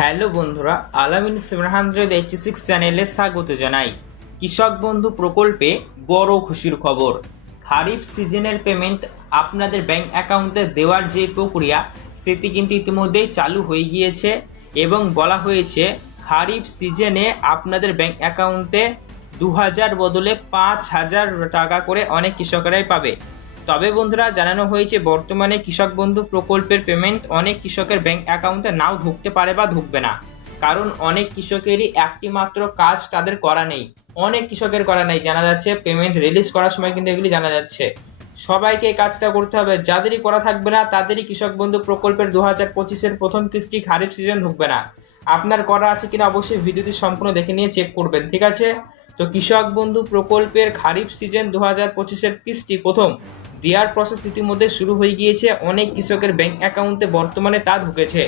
Hello বন্ধুরা, আলামিন seven hundred eighty six চ্যানেলে স্বাগত জানাই। কৃষক বন্ধু প্রকল্পে বড় খুশির খবর। খারিফ সিজনের পেমেন্ট আপনাদের ব্যাংক অ্যাকাউন্টে দেওয়ার যে প্রক্রিয়া, সেটি কিন্তু ইতিমধ্যেই চালু হয়ে গিয়েছে এবং বলা হয়েছে, খারিফ সিজনে আপনাদের ব্যাংক অ্যাকাউন্টে দু হাজার বদলে পাঁচ হাজার টাকা করে অনেক কৃষকেরাই পাবে। তবে বন্ধুরা জানানো হয়েছে, বর্তমানে কৃষক বন্ধু প্রকল্পের পেমেন্ট অনেক কৃষকের ব্যাংক অ্যাকাউন্টে নাও ঢুকতে পারে বা ঢুকবে না। কারণ অনেক কৃষকেরই একটি মাত্র কাজ তাদের করা নেই। অনেক কৃষকের করা নেই। জানা যাচ্ছে পেমেন্ট রিলিজ করার সময় কিন্তু এগুলি জানা যাচ্ছে। সবাইকে এই কাজটা করতে হবে। যাদেরই করা থাকবে না, তাদেরই কৃষক বন্ধু প্রকল্পের দু হাজার পঁচিশের প্রথম কিস্তি খারিফ সিজন ঢুকবে না। আপনার করা আছে কিনা অবশ্যই ভিডিওটি সম্পূর্ণ দেখে নিয়ে চেক করবেন, ঠিক আছে? তো কৃষক বন্ধু প্রকল্পের খারিফ সিজন দু হাজার পঁচিশের কিস্তি প্রথম। দেওয়ার প্রসেস ইতিমধ্যে শুরু হয়ে গিয়েছে। অনেক কৃষকের ব্যাংক অ্যাকাউন্টে বর্তমানে তা ঢুকেছে।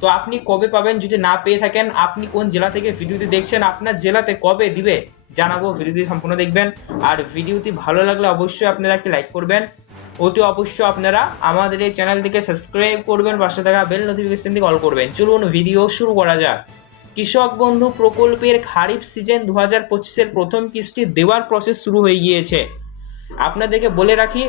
তো আপনি কবে পাবেন যদি না পেয়ে থাকেন? আপনি কোন জেলা থেকে ভিডিওটি দেখছেন? আপনার জেলাতে কবে দিবে? জানাব। ভিডিওটি সম্পূর্ণ দেখবেন। আর ভিডিওটি ভালো লাগলে অবশ্যই আপনারা একটি লাইক করবেন। অতি অবশ্যই আপনারা আমাদের এই চ্যানেল থেকে সাবস্ক্রাইব করবেন, পাশে থাকা বেল নোটিফিকেশন দিয়ে কল করবেন। চলুন ভিডিও শুরু করা যাক। কৃষক বন্ধু প্রকল্পের খারিফ সিজন দু হাজার পঁচিশের প্রথম কিস্তি দেওয়ার প্রসেস শুরু হয়ে গিয়েছে। আপনাদেরকে বলে রাখি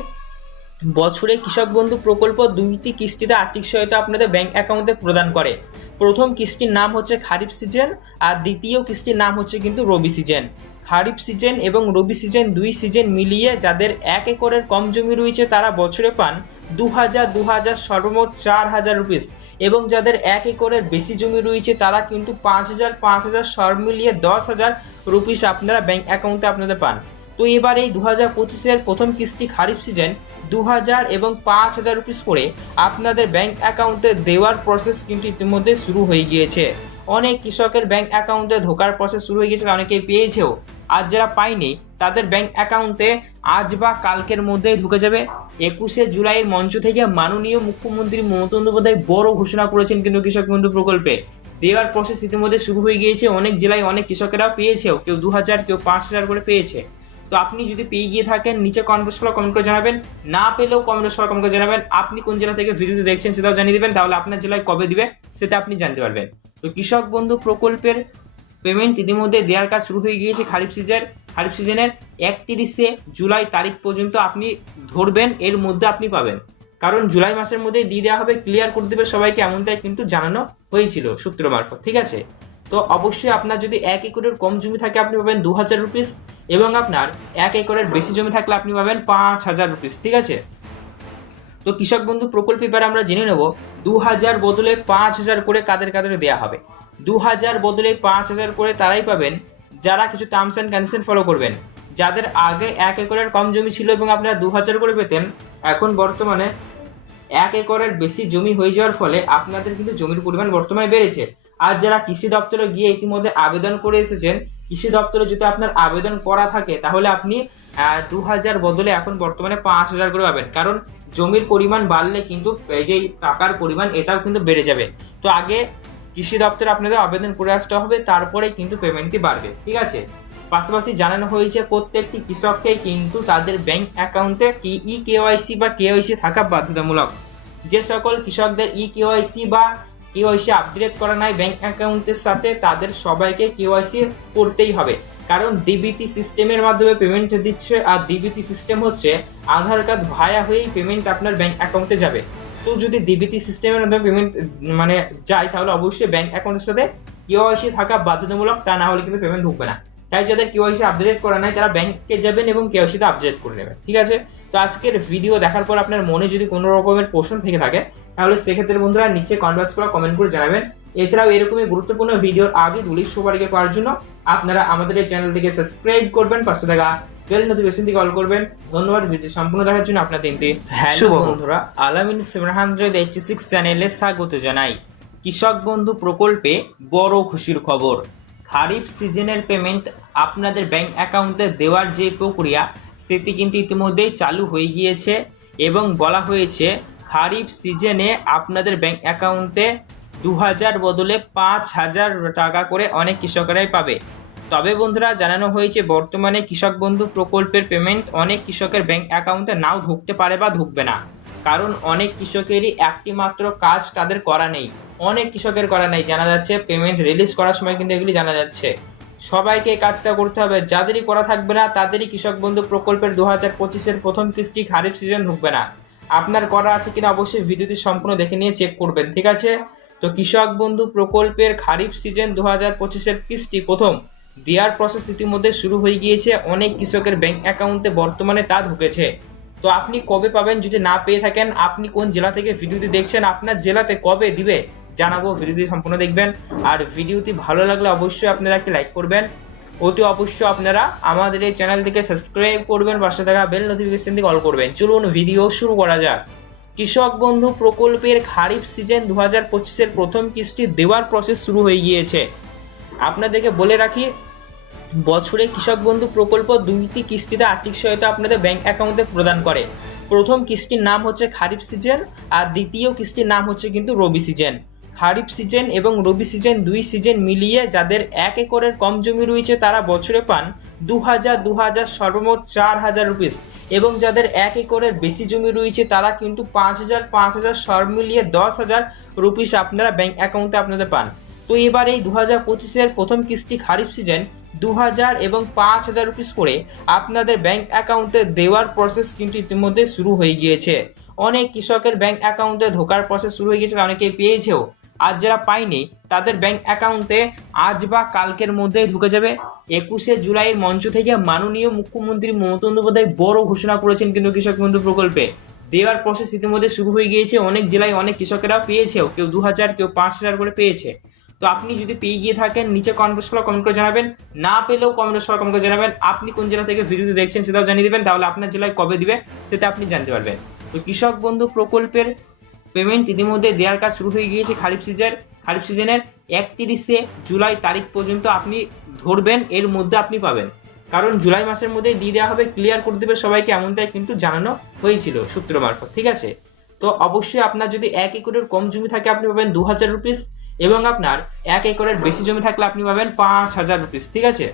বছরে কৃষক বন্ধু প্রকল্প দুইটি কিস্তিতে আর্থিক সহায়তা আপনাদের ব্যাংক অ্যাকাউন্টে প্রদান করে। প্রথম কিস্তির নাম হচ্ছে খারিফ সিজন আর দ্বিতীয় কিস্তির নাম হচ্ছে কিন্তু রবি সিজন। খারিফ সিজন এবং রবি সিজন দুই সিজন মিলিয়ে যাদের এক একরের কম জমি রয়েছে তারা বছরে পান দু হাজার দু হাজার সর্বমোট চার হাজার রুপিস এবং যাদের এক একরের বেশি জমি রয়েছে তারা কিন্তু পাঁচ হাজার পাঁচ হাজার সব মিলিয়ে দশ হাজার রুপিস আপনারা ব্যাংক অ্যাকাউন্টে আপনাদের পান। তো এবার এই দু হাজার পঁচিশের প্রথম কিস্তি খারিফ সিজন দু হাজার এবং পাঁচ হাজার রুপিস করে আপনাদের ব্যাংক অ্যাকাউন্টে দেওয়ার প্রসেস কিন্তু ইতিমধ্যে শুরু হয়ে গিয়েছে। অনেক কৃষকের ব্যাংক অ্যাকাউন্টে ঢোকার প্রসেস শুরু হয়ে গিয়েছে অনেকেই পেয়েছেও। আর যারা পায়নি, তাদের ব্যাংক অ্যাকাউন্টে আজ বা কালকের মধ্যেই ঢুকে যাবে। একুশে জুলাইয়ের মঞ্চ থেকে মাননীয় মুখ্যমন্ত্রী মমতা বন্দ্যোপাধ্যায় বড় ঘোষণা করেছেন কিন্তু কৃষক বন্ধু প্রকল্পে। দেওয়ার প্রসেস ইতিমধ্যে শুরু হয়ে গিয়েছে, অনেক জেলায় অনেক কৃষকেরাও পেয়েছেও, কেউ দু হাজার কেউ পাঁচ হাজার করে পেয়েছে। তো আপনি যদি পেয়ে গিয়ে থাকেন, নিচে কমেন্ট করে কমেন্ট করে জানাবেন। না পেলেও কমেন্ট করে কমেন্ট করে জানাবেন। আপনি কোন জেলা থেকে ভিডিওটি দেখছেন সেটাও জানিয়ে দেবেন, তাহলে আপনার জেলায় কবে দিবে সেটা আপনি জানতে পারবেন। তো কৃষক বন্ধু প্রকল্পের পেমেন্ট ইতিমধ্যে দেওয়ার কাজ শুরু হয়ে গিয়েছে খারিফ সিজন খারিফ সিজনের একত্রিশে জুলাই তারিখ পর্যন্ত আপনি ধরবেন, এর মধ্যে আপনি পাবেন। কারণ জুলাই মাসের মধ্যেই দিয়ে দেওয়া হবে ক্লিয়ার করে দেবে সবাইকে, এমনটাই কিন্তু জানানো হয়েছিল সূত্র মারফত, ঠিক আছে? তো অবশ্যই আপনার যদি এক একরের কম জমি থাকে, আপনি পাবেন দু হাজার রুপিস এবং আপনার এক একরের বেশি জমি থাকলে আপনি পাবেন পাঁচ হাজার রুপিস, ঠিক আছে? তো কৃষক বন্ধু, প্রকল্প এবার আমরা জেনে নেব দু হাজার বদলে পাঁচ হাজার করে কাদের কাদের দেওয়া হবে? দু হাজার বদলে পাঁচ হাজার করে তারাই পাবেন যারা কিছু টার্মস অ্যান্ড কন্ডিশন ফলো করবেন। যাদের আগে এক একরের কম জমি ছিল এবং আপনারা দু হাজার করে পেতেন, এখন বর্তমানে এক একরের বেশি জমি হয়ে যাওয়ার ফলে আপনাদের কিন্তু জমির পরিমাণ বর্তমানে বেড়েছে। আর যারা কৃষি দপ্তরে গিয়ে ইতিমধ্যে আবেদন করে এসেছেন, কৃষি দপ্তরে যদি আপনার আবেদন করা থাকে, তাহলে আপনি দু হাজার বদলে এখন বর্তমানে পাঁচ হাজার করে পাবেন। কারণ জমির পরিমাণ বাড়লে কিন্তু এই যে টাকার পরিমাণ, এটাও কিন্তু বেড়ে যাবে। তো আগে কৃষি দপ্তরে আপনাদের আবেদন করে আসতে হবে, তারপরে কিন্তু পেমেন্টটি বাড়বে। ঠিক আছে? পাশাপাশি জানানো হয়েছে, প্রত্যেকটি কৃষককে কিন্তু তাদের ব্যাংক অ্যাকাউন্টে কি ই কেওয়াইসি বা কেওয়াইসি থাকা বাধ্যতামূলক। যে সকল কৃষকদের ই কেওয়াইসি বা কেওয়াইসি আপডেট করা নাই ব্যাংক অ্যাকাউন্টের সাথে, তাদের সবাইকে কেওয়াইসি করতেই হবে। কারণ ডিবিটি সিস্টেমের মাধ্যমে পেমেন্ট দিচ্ছে, আর ডিবিটি সিস্টেম হচ্ছে আধার কার্ড ভায়া হয়েই পেমেন্ট আপনার ব্যাংক অ্যাকাউন্টে যাবে। তো যদি ডিবিটি সিস্টেমের মাধ্যমে পেমেন্ট মানে যায়, তাহলে অবশ্যই ব্যাংক অ্যাকাউন্টের সাথে কেওয়াইসি থাকা বাধ্যতামূলক, তা না হলে কিন্তু পেমেন্ট ঢুকবে না। তাই যাদের কেওয়াইসি আপডেট করা নাই, তারা ব্যাংকে যাবেন এবং কেওয়াইসিতে আপডেট করে নেবেন। ঠিক আছে? তো আজকের ভিডিও দেখার পর আপনার মনে যদি কোনো রকমের প্রশ্ন থেকে থাকে তাহলে সেক্ষেত্রে বন্ধুরা নিচে কনভার্স করে কমেন্ট করে জানাবেন। এছাড়াও এরকমই গুরুত্বপূর্ণ ভিডিওর আগে দুলিশ সবারকে পাওয়ার জন্য আপনারা আমাদের এই চ্যানেল থেকে সাবস্ক্রাইব করবেন পাশে থাকা বেল নোটিফিকেশন দিয়ে কল করবেন। ধন্যবাদ ভিডিও সম্পূর্ণ দেখার জন্য আপনার দিনটি শুভ বন্ধুরা আলামিন সেভেন হান্ড্রেড এইটি সিক্স চ্যানেলে স্বাগত জানাই। কৃষক বন্ধু প্রকল্পে বড় খুশির খবর। খারিফ সিজনের পেমেন্ট আপনাদের ব্যাংক অ্যাকাউন্টে দেওয়ার যে প্রক্রিয়া সেটি কিন্তু ইতিমধ্যেই চালু হয়ে গিয়েছে এবং বলা হয়েছে খারিফ সিজনে আপনাদের ব্যাংক অ্যাকাউন্টে দু হাজার বদলে পাঁচ হাজার টাকা করে অনেক কৃষকেরাই পাবে। তবে বন্ধুরা, জানানো হয়েছে বর্তমানে কৃষক বন্ধু প্রকল্পের পেমেন্ট অনেক কৃষকের ব্যাংক অ্যাকাউন্টে নাও ঢুকতে পারে বা ঢুকবে না। কারণ অনেক কৃষকেরই একটি মাত্র কাজ তাদের করা নেই। অনেক কৃষকের করা নেই। জানা যাচ্ছে, পেমেন্ট রিলিজ করার সময় কিন্তু এগুলি জানা যাচ্ছে। সবাইকে এই কাজটা করতে হবে। যাদেরই করা থাকবে না, তাদেরই কৃষক বন্ধু প্রকল্পের দু হাজার পঁচিশের প্রথম কিস্তি খারিফ সিজন ঢুকবে না। আপনার করা আছে কিনা অবশ্যই ভিডিওটি সম্পূর্ণ দেখে নিয়ে চেক করবেন, ঠিক আছে? তো কৃষক বন্ধু প্রকল্পের খারিফ সিজন দু হাজার পঁচিশের কিস্তি প্রথম। দেওয়ার প্রসেস ইতিমধ্যে শুরু হয়ে গিয়েছে, অনেক কৃষকের ব্যাংক অ্যাকাউন্টে বর্তমানে তা ঢুকেছে। তো আপনি কবে পাবেন যদি না পেয়ে থাকেন, আপনি কোন জেলা থেকে ভিডিওটি দেখছেন, আপনার জেলাতে কবে দিবে জানাব, ভিডিওটি সম্পূর্ণ দেখবেন। আর ভিডিওটি ভালো লাগলে অবশ্যই আপনারা একটি লাইক করবেন। অতি অবশ্যই আপনারা আমাদের এই চ্যানেল থেকে সাবস্ক্রাইব করবেন, পাশে থাকা বেল নোটিফিকেশন দিয়ে কল করবেন। চলুন ভিডিও শুরু করা যাক। কৃষক বন্ধু প্রকল্পের খারিফ সিজন দু হাজার পঁচিশের প্রথম কিস্তি দেওয়ার প্রসেস শুরু হয়ে গিয়েছে। আপনাদেরকে বলে রাখি, বছরে কৃষক বন্ধু প্রকল্প দুইটি কিস্তিতে আর্থিক সহায়তা আপনাদের ব্যাংক অ্যাকাউন্টে প্রদান করে। প্রথম কিস্তির নাম হচ্ছে খারিফ সিজন আর দ্বিতীয় কিস্তির নাম হচ্ছে কিন্তু রবি সিজন খারিফ সিজন এবং রবি সিজন দুই সিজন মিলিয়ে যাদের এক একরের কম জমি রয়েছে, তারা বছরে পান দু হাজার দু হাজার সর্বমোট চার হাজার রুপিস। এবং যাদের এক একরের বেশি জমি রয়েছে, তারা কিন্তু পাঁচ হাজার পাঁচ হাজার সব মিলিয়ে দশ হাজার রুপিস আপনারা ব্যাঙ্ক অ্যাকাউন্টে আপনাদের পান। তো এবার এই দু হাজার পঁচিশের প্রথম কিস্তি খারিফ সিজন দু হাজার এবং পাঁচ হাজার রুপিস করে আপনাদের ব্যাঙ্ক অ্যাকাউন্টে দেওয়ার প্রসেস কিন্তু ইতিমধ্যে শুরু হয়ে গিয়েছে। অনেক কৃষকের ব্যাঙ্ক অ্যাকাউন্টে ঢোকার প্রসেস শুরু হয়ে গিয়েছে, অনেকেই পেয়েছেও। আর যারা পায়নি, তাদের ব্যাংক অ্যাকাউন্টে আজ বা কালকের মধ্যেই ঢুকে যাবে। একুশে জুলাইয়ের মঞ্চ থেকে মাননীয় মুখ্যমন্ত্রী মমতা বন্দ্যোপাধ্যায় বড় ঘোষণা করেছেন কিন্তু কৃষক বন্ধু প্রকল্পে। দেওয়ার প্রসেস ইতিমধ্যে শুরু হয়ে গিয়েছে। অনেক জেলায় অনেক কৃষকেরা পেয়েছেও, কেউ দু হাজার, কেউ পাঁচ হাজার করে পেয়েছে। তো আপনি যদি পেয়ে গিয়ে থাকেন, নিচে কমেন্ট করে কমেন্ট করে জানাবেন। না পেলেও কমেন্ট করে কমেন্ট করে জানাবেন। আপনি কোন জেলা থেকে ভিডিওটি দেখছেন সেটাও জানিয়ে দেবেন। তাহলে আপনার জেলায় কবে দিবে, সেটা আপনি জানতে পারবেন। তো কৃষক বন্ধু প্রকল্পের পেমেন্ট ইতিমধ্যে দেওয়ার কাজ শুরু হয়ে গিয়েছে খারিফ সিজন খারিফ সিজনের একত্রিশে জুলাই তারিখ পর্যন্ত আপনি ধরবেন, এর মধ্যে আপনি পাবেন। কারণ জুলাই মাসের মধ্যেই দিয়ে দেওয়া হবে ক্লিয়ার করে দেবে সবাইকে, এমনটাই কিন্তু জানানো হয়েছিল সূত্র মারফত, ঠিক আছে? তো অবশ্যই আপনার যদি এক একরের কম জমি থাকে, আপনি পাবেন দু হাজার রুপিস এবং আপনার এক একরের বেশি জমি থাকলে আপনি পাবেন পাঁচ হাজার রুপিস, ঠিক আছে?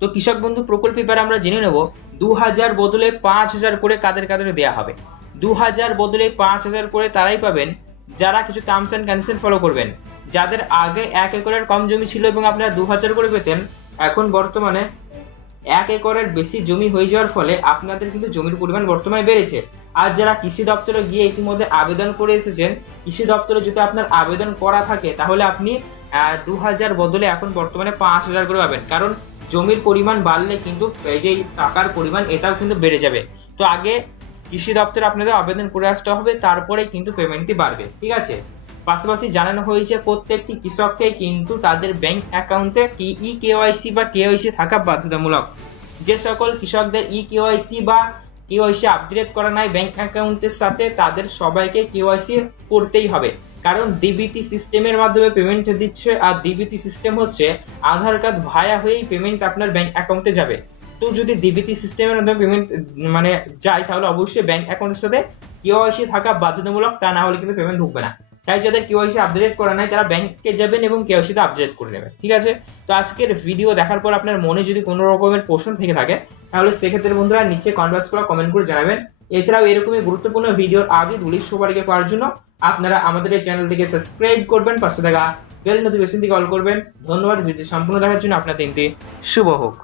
তো কৃষক বন্ধু, প্রকল্প এবার আমরা জেনে নেব দু হাজার বদলে পাঁচ হাজার করে কাদের কাদের দেওয়া হবে। দু হাজার বদলে পাঁচ হাজার করে তারাই পাবেন। যারা কিছু টার্মস অ্যান্ড কন্ডিশন ফলো করবেন। যাদের আগে এক একরের কম জমি ছিল এবং আপনারা দু হাজার করে পেতেন, এখন বর্তমানে এক একরের বেশি জমি হয়ে যাওয়ার ফলে আপনাদের কিন্তু জমির পরিমাণ বর্তমানে বেড়েছে। আর যারা কৃষি দপ্তরে গিয়ে ইতিমধ্যে আবেদন করে এসেছেন, কৃষি দপ্তরে যদি আপনার আবেদন করা থাকে, তাহলে আপনি দু হাজার বদলে এখন বর্তমানে পাঁচ হাজার করে পাবেন। কারণ জমির পরিমাণ বাড়লে কিন্তু এই যে টাকার পরিমাণ, এটাও কিন্তু বেড়ে যাবে। তো আগে কৃষি দপ্তরে আপনাদের আবেদন করে আসতে হবে, তারপরে কিন্তু পেমেন্টটি বাড়বে, ঠিক আছে? পাশাপাশি জানানো হয়েছে, প্রত্যেকটি কৃষককে কিন্তু তাদের ব্যাংক অ্যাকাউন্টে ই কেওয়াইসি বা কেওয়াইসি থাকা বাধ্যতামূলক। যে সকল কৃষকদের ই কেওয়াইসি বা কেওয়াইসি আপডেট করা নাই ব্যাংক অ্যাকাউন্টের সাথে, তাদের সবাইকে কেওয়াইসি করতেই হবে। কারণ ডিবিটি সিস্টেমের মাধ্যমে পেমেন্ট দিচ্ছে, আর ডিবিটি সিস্টেম হচ্ছে আধার কার্ড ভায়া হয়েই পেমেন্ট আপনার ব্যাংক অ্যাকাউন্টে যাবে। তো যদি ডিবিটি সিস্টেমের মাধ্যমে পেমেন্ট মানে যায়, তাহলে অবশ্যই ব্যাংক অ্যাকাউন্টের সাথে কেওয়াইসি থাকা বাধ্যতামূলক, তা না হলে কিন্তু পেমেন্ট ঢুকবে না। তাই যাদের কেওয়াইসি আপডেট করা নাই, তারা ব্যাংকে যাবেন এবং কেওয়াইসিতে আপডেট করে নেবেন, ঠিক আছে? তো আজকের ভিডিও দেখার পর আপনার মনে যদি কোনো রকমের প্রশ্ন থেকে থাকে, তাহলে সেক্ষেত্রে বন্ধুরা নিচে কনভার্স করা কমেন্ট করে জানাবেন। এছাড়াও এরকমই গুরুত্বপূর্ণ ভিডিওর আগে দুলিশ সবারকে করার জন্য আপনারা আমাদের এই চ্যানেল থেকে সাবস্ক্রাইব করবেন, পাশে থাকা বেল নোটিফিকেশন থেকে অল করবেন। ধন্যবাদ ভিডিও সম্পূর্ণ দেখার জন্য আপনার দিনটি শুভ হোক।